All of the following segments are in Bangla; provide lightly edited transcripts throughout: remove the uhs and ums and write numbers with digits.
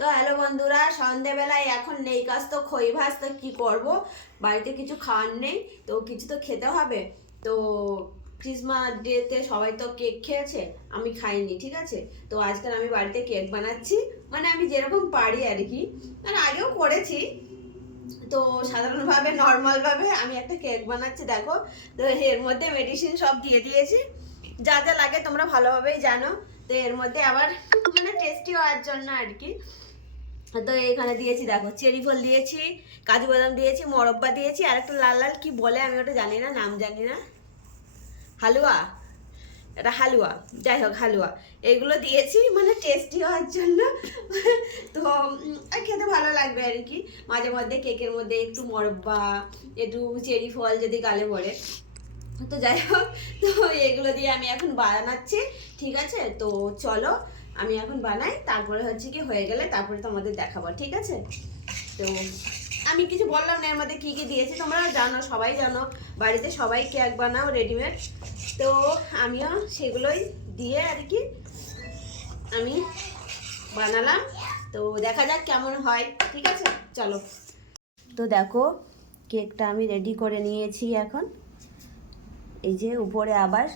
তো হ্যালো বন্ধুরা, সন্ধেবেলায় এখন নেই কাজ, তো খই ভাজ, তো কী করবো, বাড়িতে কিছু খাওয়ার নেই, তো কিছু তো খেতে হবে। তো ক্রিসমাস ডেতে সবাই তো কেক খেয়েছে, আমি খাইনি, ঠিক আছে। তো আজকাল আমি বাড়িতে কেক বানাচ্ছি, মানে আমি যেরকম পারি আর কি, মানে আগেও করেছি। তো সাধারণভাবে নর্মালভাবে আমি একটা কেক বানাচ্ছি, দেখো। তো এর মধ্যে মেডিসিন সব দিয়ে দিয়েছি, যা যা লাগে তোমরা ভালোভাবেই জানো। তো এর মধ্যে আবার মানে টেস্টি হওয়ার জন্য আর কি, তো এখানে দিয়েছি দেখো, চেরি ফল দিয়েছি, কাজু বাদাম দিয়েছি, মোরব্বা দিয়েছি, আর একটা লাল লাল কি বলে আমি ওটা জানি না, নাম জানি না, হালুয়া, এটা হালুয়া, যাই হোক হালুয়া, এগুলো দিয়েছি মানে টেস্টি হওয়ার জন্য। তো খেতে ভালো লাগবে আর কি। মাঝে মধ্যে কেকের মধ্যে একটু মোরব্বা, একটু চেরি ফল যদি গালে পড়ে, তো যাই হোক, তো এগুলো দিয়ে আমি এখন বানাচ্ছি, ঠিক আছে। তো চলো আমি এখন বানাই, তারপরে হচ্ছে কি হয়ে গেলে তারপরে তোমাদের দেখাবো, ঠিক আছে। তো আমি কিছু বললাম না এর মধ্যে কী কী দিয়েছি, তোমরা জানো, সবাই জানো, বাড়িতে সবাই কেক বানাও রেডিমেড। তো আমিও সেগুলোই দিয়ে আর কি আমি বানালাম। তো দেখা যাক কেমন হয়, ঠিক আছে, চলো। তো দেখো কেকটা আমি রেডি করে নিয়েছি এখন, এই যে উপরে আবার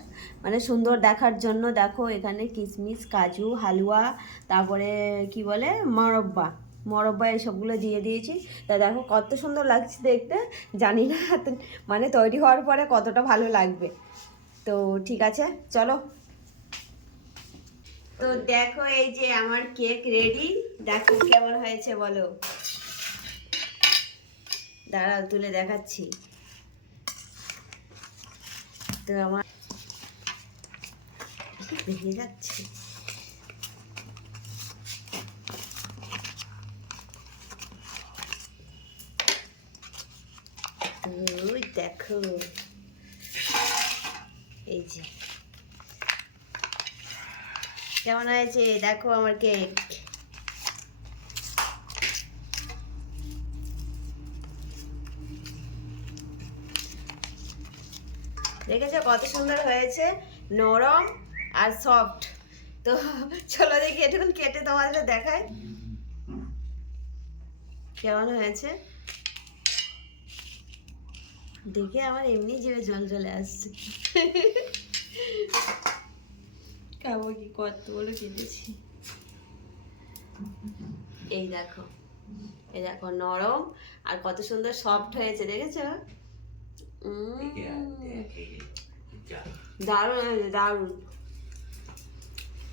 মানে সুন্দর দেখার জন্য দেখো এখানে কিশমিশ, কাজু, হালুয়া, তারপরে কি বলে মোরব্বা, মোরব্বা এইসবগুলো দিয়ে দিয়েছি। তা দেখো কত সুন্দর লাগছে দেখতে, জানি না মানে তৈরি হওয়ার পরে কতটা ভালো লাগবে। তো ঠিক আছে চলো। তো দেখো এই যে আমার কেক রেডি, দেখো কেমন হয়েছে বলো, দাঁড়াও তুলে দেখাচ্ছি। তো আমার ভেঙে যাচ্ছে, ওই দেখো, এই যে কেমন হয়েছে দেখো আমার কেক। দেখেছো কত সুন্দর হয়েছে, নরম আর সফট। তো চলো দেখি একটুখানি কেটে তোমাদের দেখাই কেমন হয়েছে। দেখে আমার এমনি জিভে জল চলে আসছে। খাবো কি, কতগুলো কেটেছি, এই দেখো, এই দেখো নরম আর কত সুন্দর সফট হয়েছে, দেখেছো? দারুণ হয়েছে, দারুণ।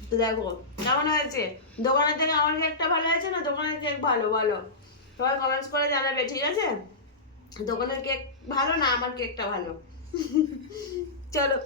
তো দেখো কেমন হয়েছে, দোকানের থেকে আমার কেকটা ভালো হয়েছে না দোকানের কেক ভালো, বলো সবাই কমেন্টস করে জানাবে, ঠিক আছে। দোকানের কেক ভালো না আমার কেকটা ভালো। চলো।